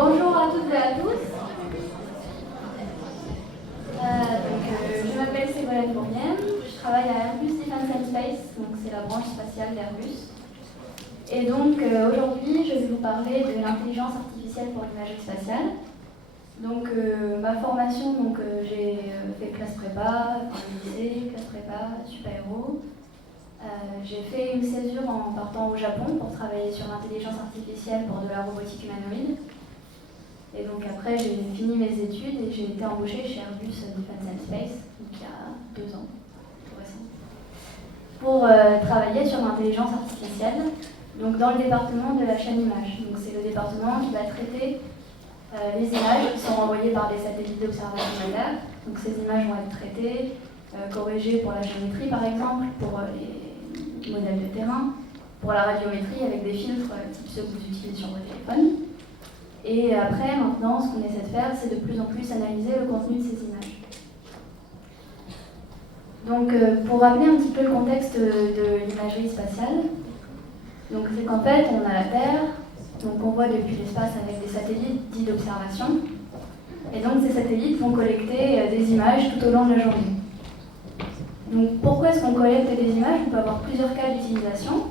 Bonjour à toutes et à tous. Je m'appelle Ségolène Bourrienne, je travaille à Airbus Defence and Space, donc c'est la branche spatiale d'Airbus. Et donc aujourd'hui, je vais vous parler de l'intelligence artificielle pour l'imagerie spatiale. Donc ma formation, j'ai fait classe prépa, lycée, classe prépa, super-héros. J'ai fait une césure en partant au Japon pour travailler sur l'intelligence artificielle pour de la robotique humanoïde. Et donc après, j'ai fini mes études et j'ai été embauchée chez Airbus Defence and Space, donc il y a 2 ans, tout récent, pour travailler sur l'intelligence artificielle, donc dans le département de la chaîne image. Donc c'est le département qui va traiter les images qui sont envoyées par des satellites d'observation de la Terre. Donc ces images vont être traitées, corrigées pour la géométrie par exemple, pour les modèles de terrain, pour la radiométrie avec des filtres type ceux que vous utilisez sur vos téléphones. Et après, maintenant, ce qu'on essaie de faire, c'est de plus en plus analyser le contenu de ces images. Donc, pour rappeler un petit peu le contexte de l'imagerie spatiale, donc c'est qu'en fait, on a la Terre, donc on voit depuis l'espace avec des satellites dits d'observation, et donc ces satellites vont collecter des images tout au long de la journée. Donc, pourquoi est-ce qu'on collecte des images? On peut avoir plusieurs cas d'utilisation.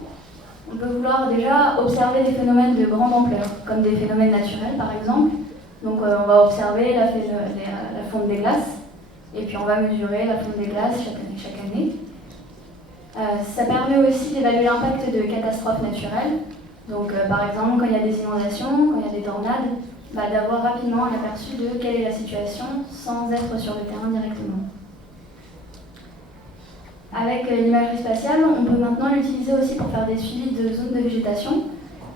On peut vouloir déjà observer des phénomènes de grande ampleur, comme des phénomènes naturels par exemple. Donc on va observer la fonte des glaces, et puis on va mesurer la fonte des glaces chaque année. Ça permet aussi d'évaluer l'impact de catastrophes naturelles. Donc par exemple, quand il y a des inondations, quand il y a des tornades, d'avoir rapidement un aperçu de quelle est la situation sans être sur le terrain directement. Avec l'imagerie spatiale, on peut maintenant l'utiliser aussi pour faire des suivis de zones de végétation.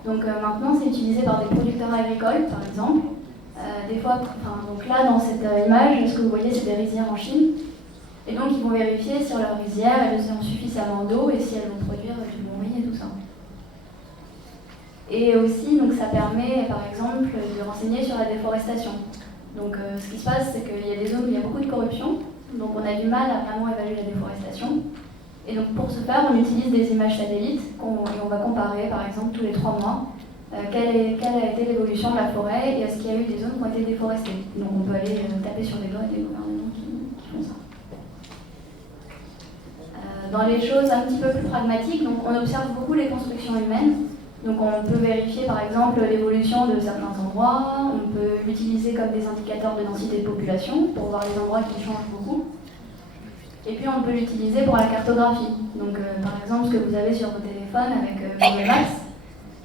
Donc maintenant, c'est utilisé par des producteurs agricoles, par exemple. Des fois, donc là, dans cette image, ce que vous voyez, c'est des rizières en Chine. Et donc, ils vont vérifier si leurs rizières, elles ont suffisamment d'eau et si elles vont produire du bon riz et tout ça. Et aussi, donc, ça permet, par exemple, de renseigner sur la déforestation. Donc, ce qui se passe, c'est qu'il y a des zones où il y a beaucoup de corruption. Donc on a du mal à vraiment évaluer la déforestation. Et donc pour ce faire, on utilise des images satellites et on va comparer par exemple tous les 3 mois quelle a été l'évolution de la forêt et est-ce qu'il y a eu des zones qui ont été déforestées. Donc on peut aller taper sur les doigts des gouvernements qui font ça. Dans les choses un petit peu plus pragmatiques, donc on observe beaucoup les constructions humaines. Donc on peut vérifier par exemple l'évolution de certains endroits, on peut l'utiliser comme des indicateurs de densité de population pour voir les endroits qui changent beaucoup. Et puis on peut l'utiliser pour la cartographie. Donc par exemple ce que vous avez sur vos téléphones avec Google Maps,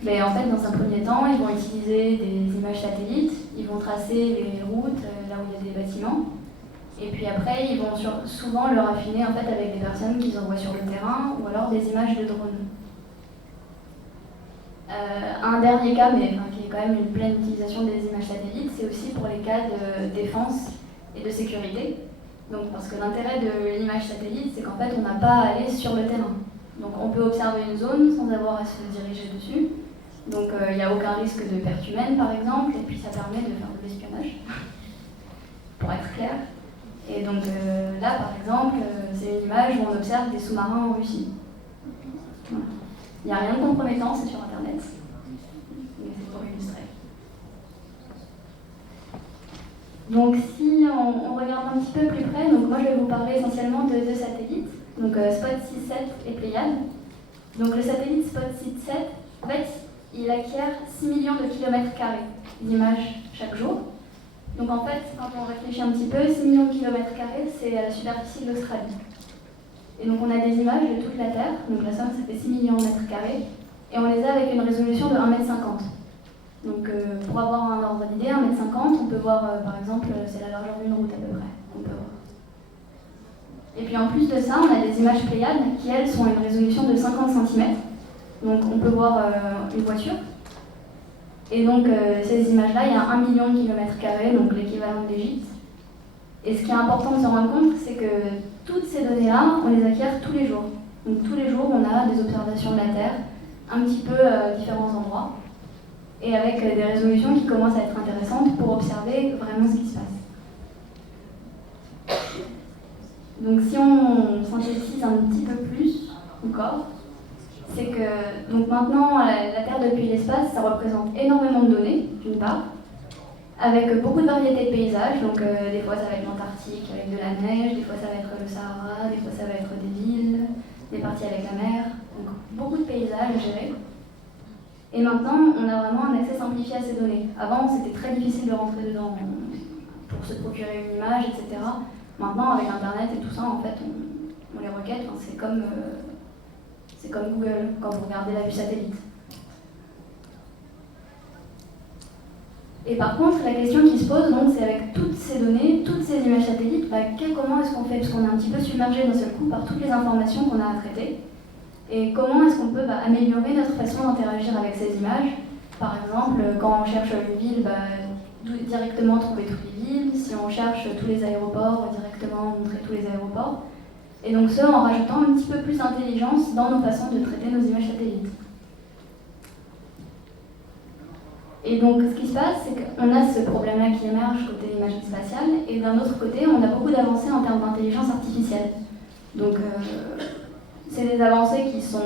mais en fait dans un premier temps ils vont utiliser des images satellites, ils vont tracer les routes là où il y a des bâtiments. Et puis après ils vont souvent le raffiner en fait avec des personnes qu'ils envoient sur le terrain ou alors des images de drones. Un dernier cas, mais qui est quand même une pleine utilisation des images satellites, c'est aussi pour les cas de défense et de sécurité. Donc, parce que l'intérêt de l'image satellite, c'est qu'en fait, on n'a pas à aller sur le terrain. Donc, on peut observer une zone sans avoir à se diriger dessus. Donc, il n'y a aucun risque de perte humaine, par exemple, et puis ça permet de faire de l'espionnage, pour être clair. Et donc, là, par exemple, c'est une image où on observe des sous-marins en Russie. Voilà. Il n'y a rien de compromettant, c'est sur Internet, mais c'est pour illustrer. Donc si on regarde un petit peu plus près, donc moi je vais vous parler essentiellement de 2 satellites, donc Spot 6-7 et Pléiade. Donc le satellite Spot 6-7, en fait, il acquiert 6 millions de kilomètres carrés d'images chaque jour. Donc en fait, quand on réfléchit un petit peu, 6 millions de kilomètres carrés, c'est la superficie de l'Australie. Et donc on a des images de toute la Terre, donc la somme ça fait 6 millions de mètres carrés, et on les a avec une résolution de 1,50 m. Donc pour avoir un ordre d'idée, 1,50 m, on peut voir par exemple, c'est la largeur d'une route à peu près, on peut voir. Et puis en plus de ça, on a des images Pléiades qui elles sont à une résolution de 50 cm, donc on peut voir une voiture. Et donc ces images-là, il y a 1 million de kilomètres carrés, donc l'équivalent de l'Égypte. Et ce qui est important de se rendre compte, c'est que toutes ces données-là, on les acquiert tous les jours. Donc tous les jours, on a des observations de la Terre, un petit peu à différents endroits, et avec des résolutions qui commencent à être intéressantes pour observer vraiment ce qui se passe. Donc si on synthétise un petit peu plus encore, c'est que donc maintenant, la Terre depuis l'espace, ça représente énormément de données, d'une part, avec beaucoup de variétés de paysages. Donc des fois ça va être l'Antarctique avec de la neige, des fois ça va être le Sahara, des fois ça va être des villes, des parties avec la mer. Donc beaucoup de paysages à gérer. Et maintenant, on a vraiment un accès simplifié à ces données. Avant, c'était très difficile de rentrer dedans pour se procurer une image, etc. Maintenant, avec Internet et tout ça, en fait, on les requête. Enfin, c'est comme Google quand vous regardez la vue satellite. Et par contre, la question qui se pose, donc, c'est avec toutes ces données, toutes ces images satellites, comment est-ce qu'on fait? Parce qu'on est un petit peu submergé d'un seul coup par toutes les informations qu'on a à traiter. Et comment est-ce qu'on peut améliorer notre façon d'interagir avec ces images? Par exemple, quand on cherche une ville, directement trouver toutes les villes. Si on cherche tous les aéroports, directement montrer tous les aéroports. Et donc ce, en rajoutant un petit peu plus d'intelligence dans nos façons de traiter nos images satellites. Et donc ce qui se passe, c'est qu'on a ce problème-là qui émerge côté imagerie spatiale, et d'un autre côté, on a beaucoup d'avancées en termes d'intelligence artificielle. Donc c'est des avancées qui sont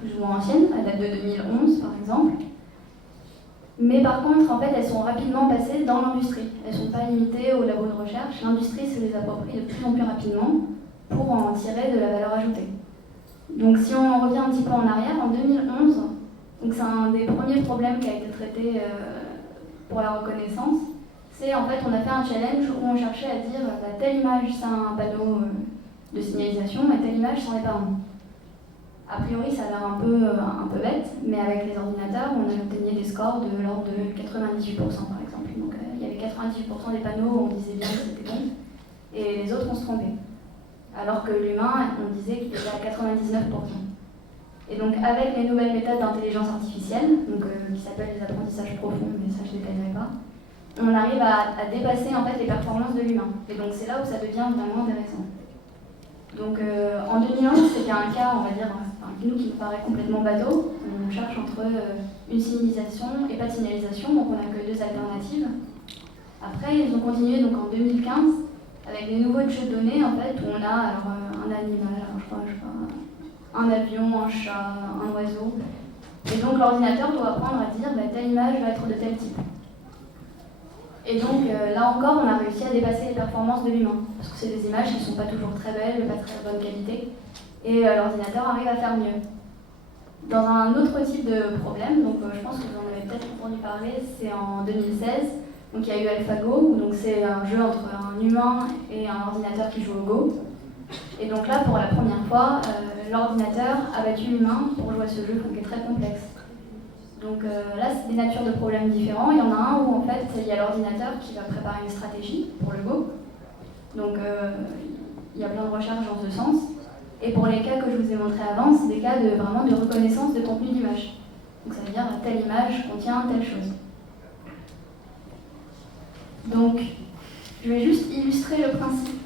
plus ou moins anciennes, elles datent de 2011 par exemple. Mais par contre, en fait, elles sont rapidement passées dans l'industrie. Elles ne sont pas limitées aux labos de recherche. L'industrie se les approprie de plus en plus rapidement pour en tirer de la valeur ajoutée. Donc si on revient un petit peu en arrière, en 2011, c'est un des premiers problèmes qui a été traité pour la reconnaissance, c'est en fait on a fait un challenge où on cherchait à dire telle image c'est un panneau de signalisation et telle image c'en est pas un. A priori ça a l'air un peu bête, mais avec les ordinateurs on a obtenu des scores de l'ordre de 98% par exemple. Donc il y avait 98% des panneaux où on disait bien que c'était bon, et les autres on se trompait. Alors que l'humain, on disait qu'il était à 99%. Et donc avec les nouvelles méthodes d'intelligence artificielle, qui s'appellent les apprentissages profonds, mais ça je ne détaillerai pas, on arrive à dépasser en fait les performances de l'humain. Et donc c'est là où ça devient vraiment intéressant. Donc en 2011, c'était un cas, on va dire, qui nous paraît complètement bateau. On cherche entre une signalisation et pas de signalisation, donc on n'a que deux alternatives. Après, ils ont continué donc en 2015 avec des nouveaux jeux de données en fait, où on a alors, un animal, je crois, un avion, un chat, un oiseau. Et donc l'ordinateur doit apprendre à dire telle image va être de tel type. Et donc là encore, on a réussi à dépasser les performances de l'humain, parce que c'est des images qui ne sont pas toujours très belles, de pas très bonne qualité, et l'ordinateur arrive à faire mieux. Dans un autre type de problème, donc je pense que vous en avez peut-être entendu parler, c'est en 2016. Donc il y a eu AlphaGo, donc c'est un jeu entre un humain et un ordinateur qui joue au Go. Et donc là, pour la première fois, l'ordinateur a battu l'humain pour jouer à ce jeu qui est très complexe. Donc là, c'est des natures de problèmes différents. Il y en a un où en fait, il y a l'ordinateur qui va préparer une stratégie pour le Go. Donc il y a plein de recherches dans ce sens. Et pour les cas que je vous ai montrés avant, c'est des cas vraiment de reconnaissance de contenu d'image. Donc ça veut dire telle image contient telle chose. Donc, je vais juste illustrer le principe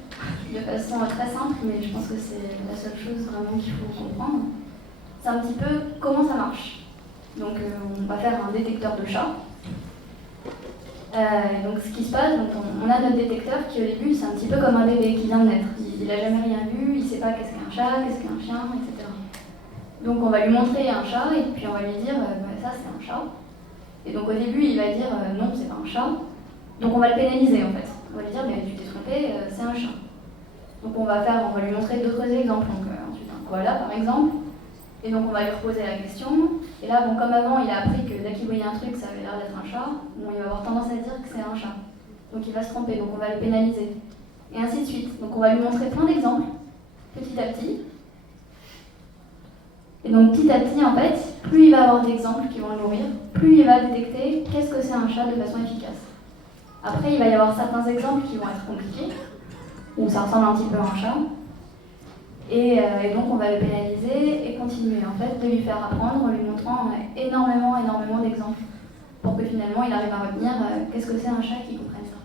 de façon très simple, mais je pense que c'est la seule chose vraiment qu'il faut comprendre. C'est un petit peu comment ça marche. Donc, on va faire un détecteur de chat. Donc, ce qui se passe, donc on a notre détecteur qui, au début, c'est un petit peu comme un bébé qui vient de naître. Il n'a jamais rien vu, il ne sait pas qu'est-ce qu'un chat, qu'est-ce qu'un chien, etc. Donc, on va lui montrer un chat et puis on va lui dire ça, c'est un chat. Et donc, au début, il va dire non, c'est pas un chat. Donc on va le pénaliser en fait. On va lui dire mais tu t'es trompé, c'est un chat. Donc on va lui montrer d'autres exemples. Donc ensuite un koala par exemple. Et donc on va lui reposer la question. Et là comme avant il a appris que dès qu'il voyait un truc ça avait l'air d'être un chat, il va avoir tendance à dire que c'est un chat. Donc il va se tromper, donc on va le pénaliser. Et ainsi de suite. Donc on va lui montrer plein d'exemples, petit à petit. Et donc petit à petit en fait, plus il va avoir d'exemples qui vont le nourrir, plus il va détecter qu'est-ce que c'est un chat de façon efficace. Après, il va y avoir certains exemples qui vont être compliqués, où ça ressemble un petit peu à un chat. Et donc, on va le pénaliser et continuer, en fait, de lui faire apprendre en lui montrant énormément d'exemples pour que finalement, il arrive à retenir qu'est-ce que c'est un chat qui comprenne ça.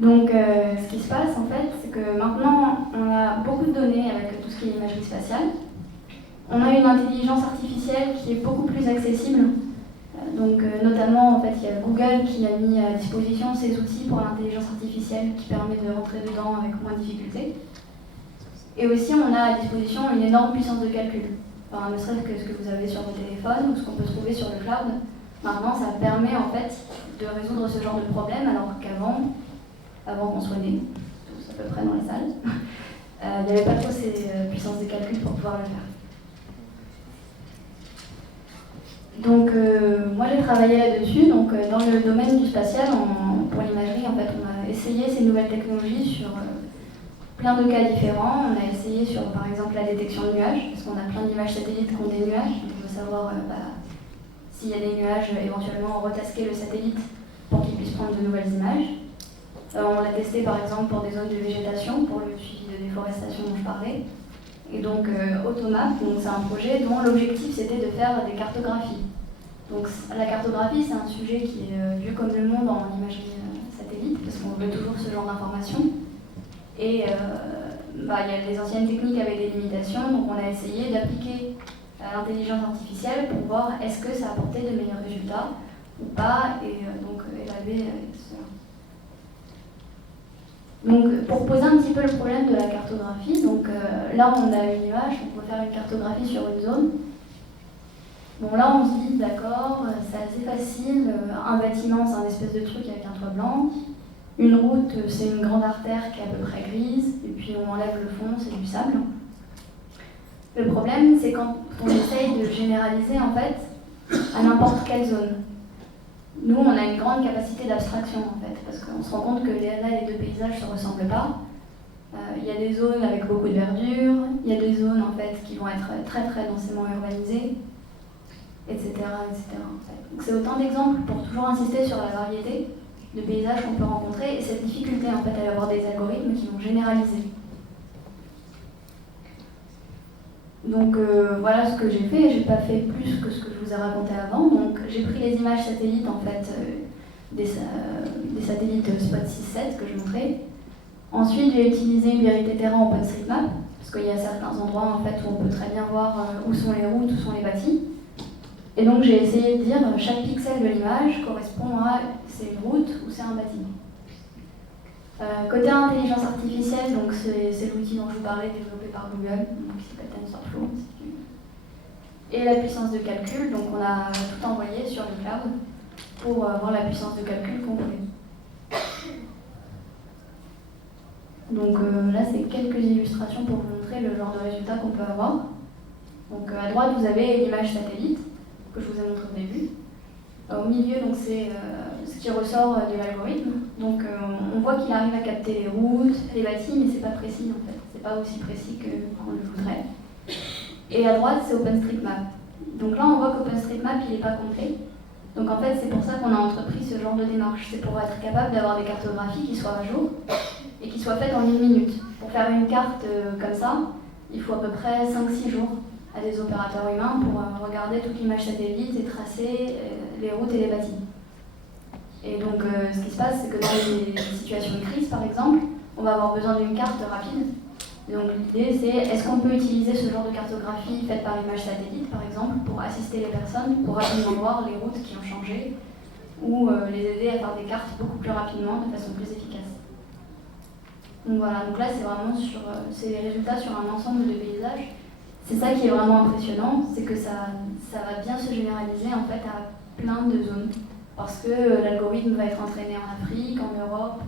Donc, ce qui se passe, en fait, c'est que maintenant, on a beaucoup de données avec tout ce qui est imagerie spatiale. On a une intelligence artificielle qui est beaucoup plus accessible. Donc notamment, en fait, il y a Google qui a mis à disposition ces outils pour l'intelligence artificielle qui permet de rentrer dedans avec moins de difficulté. Et aussi, on a à disposition une énorme puissance de calcul. Enfin, ne serait-ce que ce que vous avez sur vos téléphones ou ce qu'on peut trouver sur le cloud. Maintenant, ça permet en fait de résoudre ce genre de problème, alors avant qu'on soit nés, tous à peu près dans les salles, il n'y avait pas trop ces puissances de calcul pour pouvoir le faire. Donc moi j'ai travaillé là-dessus, donc dans le domaine du spatial, pour l'imagerie, en fait, on a essayé ces nouvelles technologies sur plein de cas différents. On a essayé sur par exemple la détection de nuages, parce qu'on a plein d'images satellites qui ont des nuages, donc on veut savoir s'il y a des nuages, éventuellement retasquer le satellite pour qu'il puisse prendre de nouvelles images. On l'a testé par exemple pour des zones de végétation, pour le suivi de déforestation dont je parlais. Et donc Automap, c'est un projet dont l'objectif c'était de faire des cartographies. Donc la cartographie c'est un sujet qui est vieux comme le monde en imagerie satellite, parce qu'on veut toujours ce genre d'informations. Et les anciennes techniques avaient des limitations, donc on a essayé d'appliquer l'intelligence artificielle pour voir est-ce que ça apportait de meilleurs résultats ou pas, et donc évaluer cela. Donc, pour poser un petit peu le problème de la cartographie, donc là on a une image, on peut faire une cartographie sur une zone. Bon là on se dit d'accord, c'est assez facile, un bâtiment c'est un espèce de truc avec un toit blanc, une route c'est une grande artère qui est à peu près grise, et puis on enlève le fond, c'est du sable. Le problème c'est quand on essaye de généraliser en fait à n'importe quelle zone. Nous, on a une grande capacité d'abstraction en fait, parce qu'on se rend compte que là, les deux paysages ne se ressemblent pas. Il y a des zones avec beaucoup de verdure, il y a des zones en fait qui vont être très très densément urbanisées, etc. etc. En fait. Donc c'est autant d'exemples pour toujours insister sur la variété de paysages qu'on peut rencontrer et cette difficulté en fait à avoir des algorithmes qui vont généraliser. Donc voilà ce que j'ai fait, j'ai pas fait plus que ce que je vous ai raconté avant. Donc j'ai pris les images satellites en fait des satellites Spot 6-7 que je montrais. Ensuite j'ai utilisé une vérité terrain OpenStreetMap parce qu'il y a certains endroits en fait où on peut très bien voir où sont les routes, où sont les bâtis. Et donc j'ai essayé de dire chaque pixel de l'image correspond à c'est une route ou c'est un bâtiment. Côté intelligence artificielle, donc c'est l'outil dont je vous parlais développé par Google, qui s'appelle TensorFlow. Et la puissance de calcul, donc on a tout envoyé sur le cloud pour avoir la puissance de calcul qu'on voulait. Donc là c'est quelques illustrations pour vous montrer le genre de résultats qu'on peut avoir. Donc à droite vous avez l'image satellite que je vous ai montré au début. Au milieu, donc c'est ce qui ressort de l'algorithme. Donc on voit qu'il arrive à capter les routes, les bâtis, mais c'est pas précis en fait. C'est pas aussi précis qu'on le voudrait. Et à droite, c'est OpenStreetMap. Donc là, on voit qu'OpenStreetMap, il n'est pas complet. Donc en fait, c'est pour ça qu'on a entrepris ce genre de démarche. C'est pour être capable d'avoir des cartographies qui soient à jour et qui soient faites en 1 minute. Pour faire une carte comme ça, il faut à peu près 5-6 jours à des opérateurs humains pour regarder toute l'image satellite et tracer les routes et les bâtis. Et donc ce qui se passe, c'est que dans les situations de crise, par exemple, on va avoir besoin d'une carte rapide. Et donc l'idée, c'est est-ce qu'on peut utiliser ce genre de cartographie faite par image satellite, par exemple, pour assister les personnes, pour rapidement voir les routes qui ont changé, ou les aider à faire des cartes beaucoup plus rapidement, de façon plus efficace. Donc voilà, donc là c'est les résultats sur un ensemble de paysages. C'est ça qui est vraiment impressionnant, c'est que ça va bien se généraliser en fait à plein de zones. Parce que l'algorithme va être entraîné en Afrique, en Europe,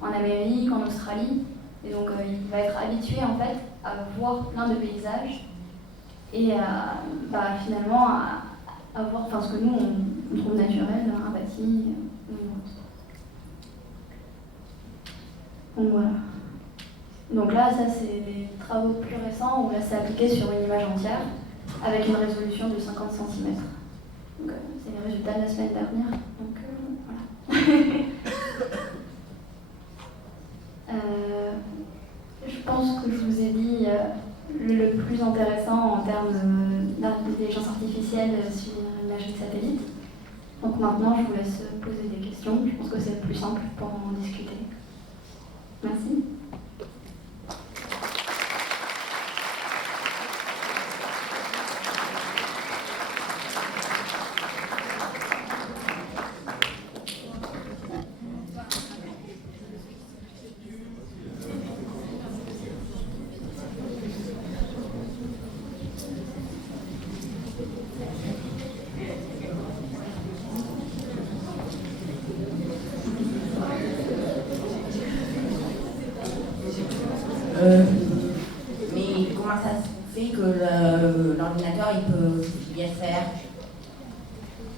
en Amérique, en Australie. Et donc il va être habitué en fait à voir plein de paysages et finalement à voir ce que nous on trouve naturel, un bâti, une route. Donc voilà. Donc là, ça c'est des travaux plus récents où là c'est appliqué sur une image entière avec une résolution de 50 cm. Donc c'est les résultats de la semaine dernière. Donc voilà. Je pense que je vous ai dit le plus intéressant en termes d'intelligence artificielle sur l'imagerie de satellite. Donc maintenant, je vous laisse poser des questions. Je pense que c'est le plus simple pour en discuter. Merci. se fait que l'ordinateur il peut bien faire?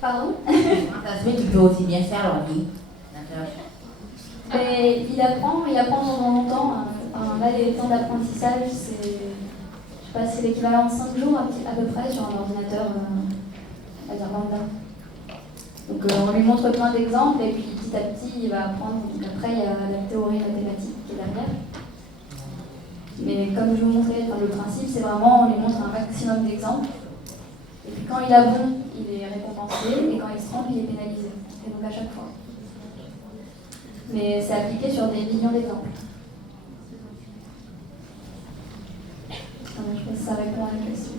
Pardon? Comment ça se fait qu'il peut aussi bien faire l'ordinateur? Mais il apprend de temps en temps. Là, les temps d'apprentissage, c'est, je sais pas, c'est l'équivalent de 5 jours à peu près sur un ordinateur, on va dire lambda. Donc on lui montre plein d'exemples et puis petit à petit il va apprendre. Donc après il y a la théorie mathématique qui est derrière. Mais comme je vous montrais, le principe c'est vraiment on lui montre un maximum d'exemples. Et puis quand il a bon, il est récompensé et quand il se trompe, il est pénalisé. Et donc à chaque fois. Mais c'est appliqué sur des millions d'exemples. Je pense que ça répond à la question.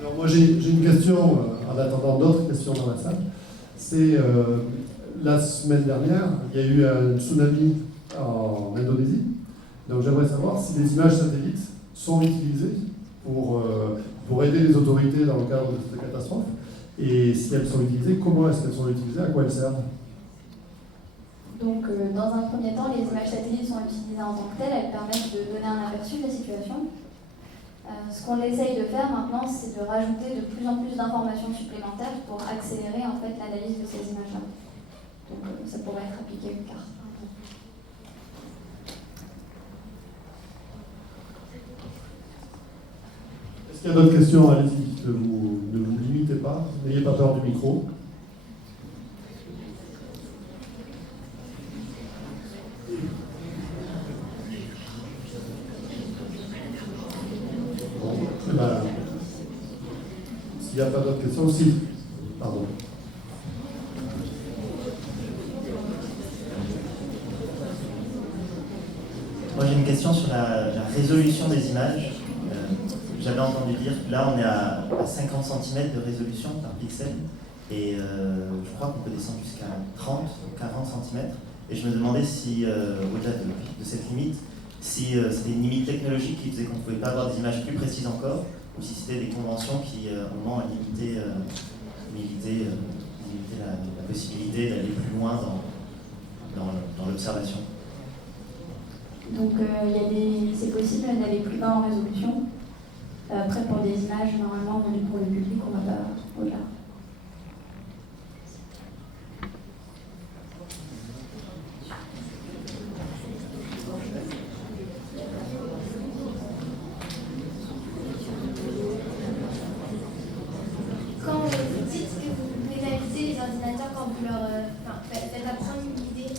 Alors moi j'ai une question, en attendant d'autres questions dans la salle. C'est la semaine dernière, il y a eu un tsunami en Indonésie. Donc j'aimerais savoir si les images satellites sont utilisées pour aider les autorités dans le cadre de cette catastrophe. Et si elles sont utilisées, comment est-ce qu'elles sont utilisées, à quoi elles servent? Donc, dans un premier temps, les images satellites sont utilisées en tant que telles, elles permettent de donner un aperçu de la situation. Ce qu'on essaye de faire maintenant, c'est de rajouter de plus en plus d'informations supplémentaires pour accélérer en fait l'analyse de ces images-là. Donc, ça pourrait être appliqué plus tard. Est-ce qu'il y a d'autres questions? Allez-y, ne vous limitez pas, n'ayez pas peur du micro. S'il n'y a pas d'autres questions, si. Pardon. Moi j'ai une question sur la résolution des images. J'avais entendu dire que là on est à 50 cm de résolution par pixel et je crois qu'on peut descendre jusqu'à 30 ou 40 cm. Et je me demandais si, au-delà de cette limite, si c'était une limite technologique qui faisait qu'on ne pouvait pas avoir des images plus précises encore, ou si c'était des conventions qui, au moment, limitaient la possibilité d'aller plus loin dans l'observation. Donc, c'est possible d'aller plus bas en résolution. Après, pour des images, normalement, pour le public, on va pas au-delà. Faites apprendre une idée,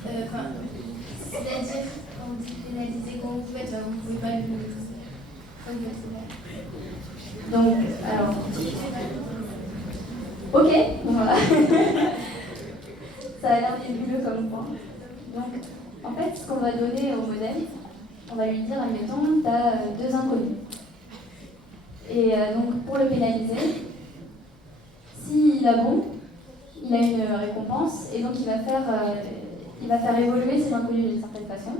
c'est-à-dire quand vous dites pénaliser, comment vous faites, vous ne pouvez pas le donc, alors, ok, voilà. Ça a l'air nébuleux comme point. Donc, en fait, ce qu'on va donner au modèle, on va lui dire, admettons, tu as 2 inconnus. Et donc, pour le pénaliser, s'il a bon, il a une récompense et donc il va faire évoluer ses inconnus d'une certaine façon.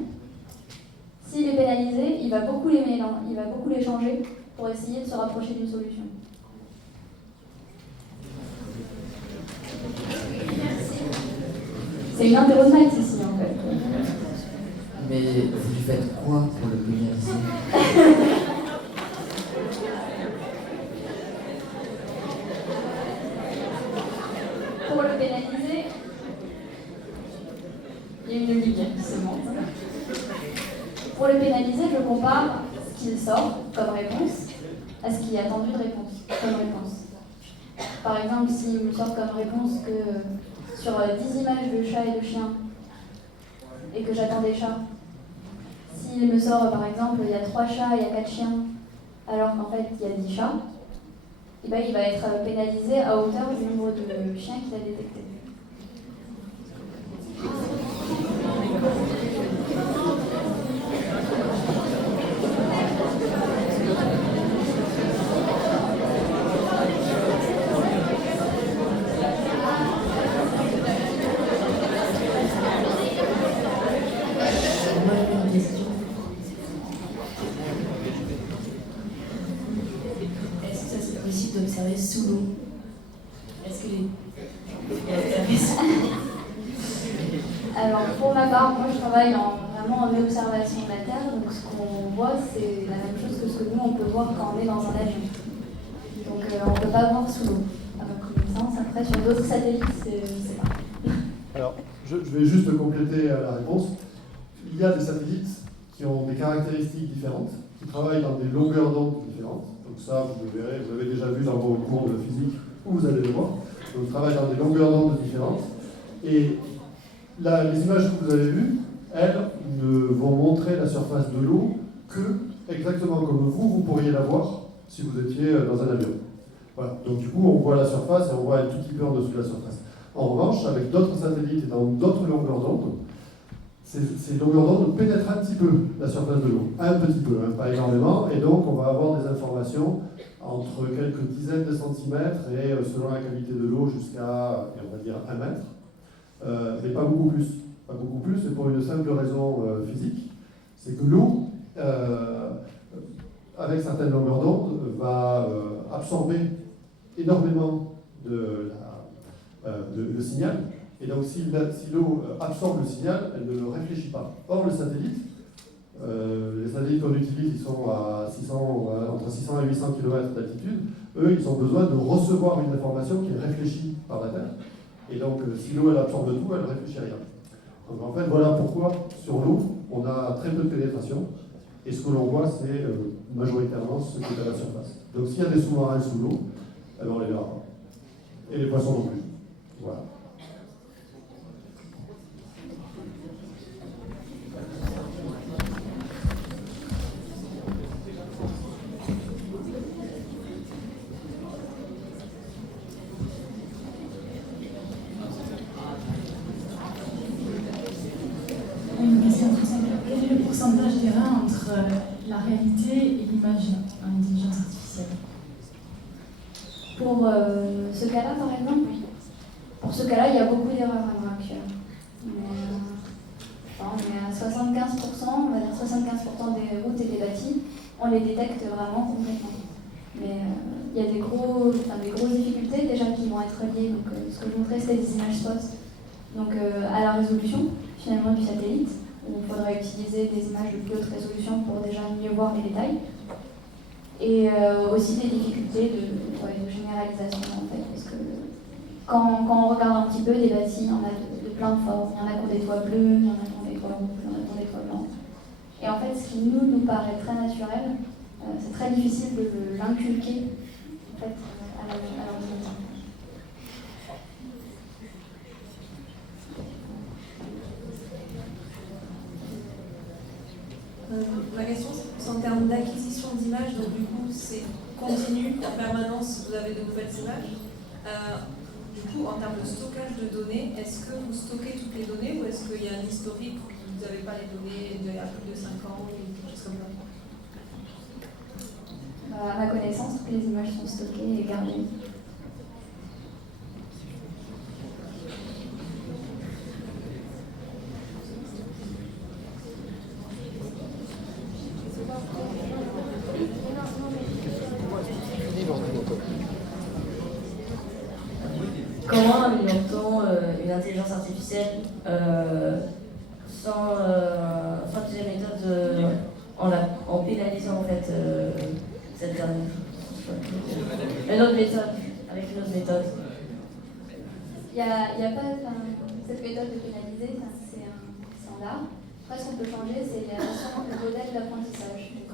S'il est pénalisé, il va beaucoup les changer pour essayer de se rapprocher d'une solution. C'est une interro de maths ici en fait. Mais vous faites quoi pour le pénaliser? Pour le pénaliser, il y a une ligue qui se monte. Pour le pénaliser, je compare ce qu'il sort comme réponse à ce qui est attendu de comme réponse. Par exemple, s'il me sort comme réponse que sur 10 images de chats et de chiens, et que j'attends des chats, s'il me sort par exemple il y a 3 chats et il y a 4 chiens, alors qu'en fait il y a 10 chats, et ben, il va être pénalisé à hauteur du nombre de chiens qu'il a détectés. D'observer sous l'eau. Est-ce que Alors pour ma part, moi je travaille vraiment en observation de la Terre, donc ce qu'on voit voit, c'est la même chose que ce que nous, on peut voir quand on est dans un avion. Donc on ne peut pas voir sous l'eau. À ma connaissance, après, sur d'autres satellites, je ne sais pas. Alors, je vais juste compléter la réponse. Il y a des satellites qui ont des caractéristiques différentes, qui travaillent dans des longueurs d'onde différentes. Donc ça, vous le verrez, vous l'avez déjà vu dans vos cours de physique, où vous allez le voir. Donc ils travaillent dans des longueurs d'onde différentes. Et là, les images que vous avez vues, elles ne vont montrer la surface de l'eau que exactement comme vous pourriez la voir si vous étiez dans un avion. Voilà. Donc du coup, on voit la surface et on voit un tout petit peu en dessous de la surface. En revanche, avec d'autres satellites et dans d'autres longueurs d'onde, ces longueurs d'onde pénètrent un petit peu la surface de l'eau. Un petit peu, hein, pas énormément. Et donc, on va avoir des informations entre quelques dizaines de centimètres et selon la qualité de l'eau jusqu'à, on va dire, 1 mètre. Mais pas beaucoup plus. Pas beaucoup plus, et pour une simple raison physique, c'est que l'eau, avec certaines longueurs d'onde, va absorber énormément de signal. Et donc, si l'eau absorbe le signal, elle ne le réfléchit pas. Or, les satellites qu'on utilise, ils sont à entre 600 et 800 km d'altitude. Eux, ils ont besoin de recevoir une information qui est réfléchie par la Terre. Et donc, si l'eau, elle absorbe tout, elle ne réfléchit rien. Donc, en fait, voilà pourquoi, sur l'eau, on a très peu de pénétration. Et ce que l'on voit, c'est majoritairement ce qui est à la surface. Donc, s'il y a des sous-marins sous l'eau, on les verra pas. Et les poissons non plus. Voilà. Une question très simple. Quel est le pourcentage d'erreur entre la réalité et l'image en intelligence artificielle? Pour ce cas-là, par exemple, pour ce cas-là, il y a beaucoup d'erreurs à l'heure actuelle. On est à 75%, on va dire 75% des routes et des bâtis, on les détecte vraiment complètement. Mais il y a des grosses difficultés déjà qui vont être liées. Donc, ce que je montrais, c'était des images spot. Donc, à la résolution finalement du satellite, où il faudrait utiliser des images de plus haute résolution pour déjà mieux voir les détails. Et aussi des difficultés de généralisation en fait, parce que quand on regarde un petit peu des bâtis, il y en a de plein de formes. Il y en a qui ont des toits bleus, il y en a qui ont des toits rouges, il y en a qui ont des toits blancs. Et en fait, ce qui nous paraît très naturel, c'est très difficile de l'inculquer en fait, à l'ordinateur. Ma question, c'est en termes d'acquisition d'images, donc du coup, c'est continu, en permanence, vous avez de nouvelles images. Du coup, en termes de stockage de données, est-ce que vous stockez toutes les données ou est-ce qu'il y a un historique où vous n'avez pas les données d'il y a plus de 5 ans ou quelque chose comme ça? À ma connaissance, toutes les images sont stockées et gardées. Comment améliore-t-on une intelligence artificielle sans utiliser la méthode en pénalisant en fait cette dernière? Une autre méthode, avec une autre méthode. Il y a pas cette méthode de pénaliser, c'est un standard. Après, ce qu'on peut changer, c'est le modèle d'apprentissage. Donc,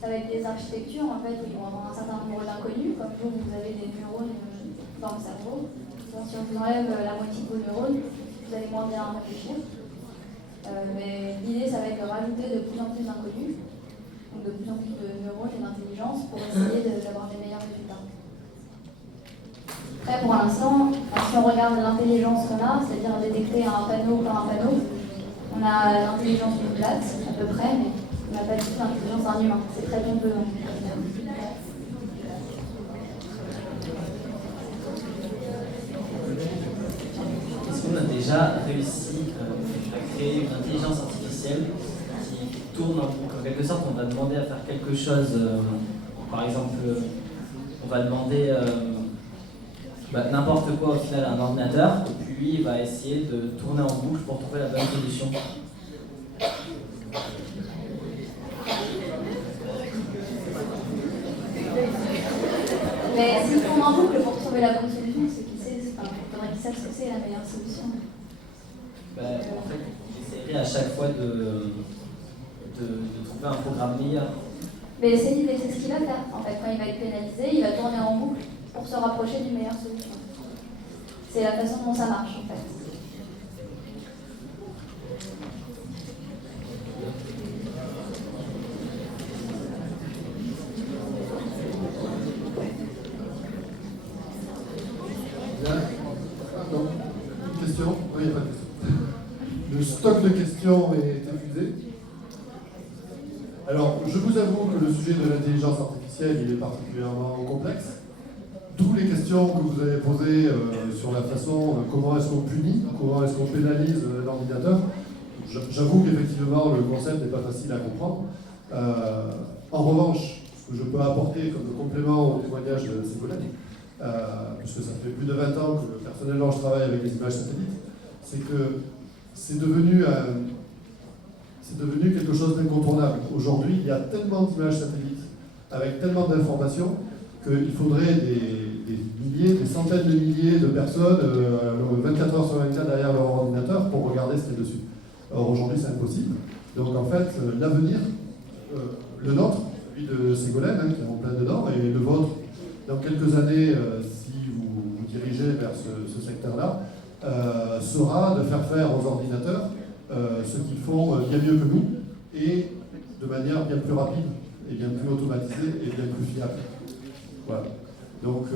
ça va être des architectures en fait, où ils vont avoir un certain nombre d'inconnus, comme vous avez des neurones dans le cerveau. Donc, si on vous enlève la moitié de vos neurones, vous allez moins bien réfléchir. Mais l'idée, ça va être de rajouter de plus en plus d'inconnus, donc de plus en plus de neurones et d'intelligence pour essayer d'avoir des meilleurs résultats. Après, pour l'instant, si on regarde l'intelligence qu'on a, c'est-à-dire détecter un panneau par un panneau, on a l'intelligence d'une plate, à peu près, mais on n'a pas du tout l'intelligence d'un humain. C'est très pompeux. Est-ce qu'on a déjà réussi à créer une intelligence artificielle qui tourne en boucle? En quelque sorte, on va demander à faire quelque chose, par exemple, on va demander n'importe quoi au final à un ordinateur, et puis lui, il va essayer de tourner en boucle pour trouver la bonne solution. Mais s'ils tournent en boucle pour trouver la bonne solution, c'est qu'il faudrait qu'ils sachent ce que c'est la meilleure solution. En fait, j'essaierai à chaque fois de trouver un programme meilleur. Mais c'est l'idée, c'est ce qu'il va faire. En fait, quand il va être pénalisé, il va tourner en boucle pour se rapprocher d'une meilleure solution. C'est la façon dont ça marche, en fait. Pardon. Une question? Oui, il n'y a pas de question. Le stock de questions est épuisé. Alors, je vous avoue que le sujet de l'intelligence artificielle, il est particulièrement complexe. D'où les questions que vous avez posées sur la façon, comment est-ce qu'on punit, comment est-ce qu'on pénalise l'ordinateur. J'avoue qu'effectivement, le concept n'est pas facile à comprendre. En revanche, ce que je peux apporter comme complément au témoignage de ses collègues, puisque ça fait plus de 20 ans que personnellement je travaille avec les images satellites, c'est que c'est devenu quelque chose d'incontournable. Aujourd'hui, il y a tellement d'images satellites, avec tellement d'informations, qu'il faudrait des milliers, des centaines de milliers de personnes 24 heures sur 24 derrière leur ordinateur pour regarder ce qu'il y a dessus. Or aujourd'hui, c'est impossible. Donc en fait, l'avenir, le nôtre, celui de Ségolène, qui est en plein dedans, et le vôtre, dans quelques années, si vous vous dirigez vers ce secteur-là, sera de faire faire aux ordinateurs ce qu'ils font bien mieux que nous, et de manière bien plus rapide, et bien plus automatisée, et bien plus fiable. Voilà. Donc,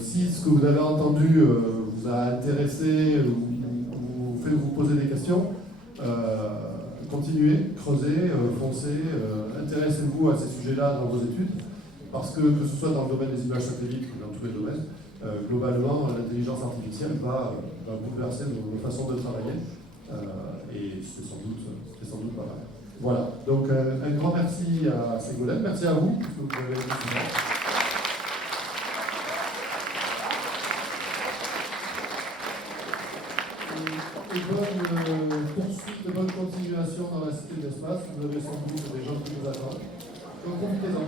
si ce que vous avez entendu vous a intéressé ou fait vous poser des questions, continuez, creusez, foncez, intéressez-vous à ces sujets-là dans vos études, parce que ce soit dans le domaine des images satellites ou dans tous les domaines, globalement, l'intelligence artificielle va bouleverser nos façons de travailler, et c'est sans doute pas mal. Voilà. Donc, un grand merci à Ségolène, merci à vous, parce que vous avez été souvent. Et bonne poursuite, bonne continuation dans la cité de l'espace. Vous avez sans doute des gens qui vous attendent. Donc profitez-en.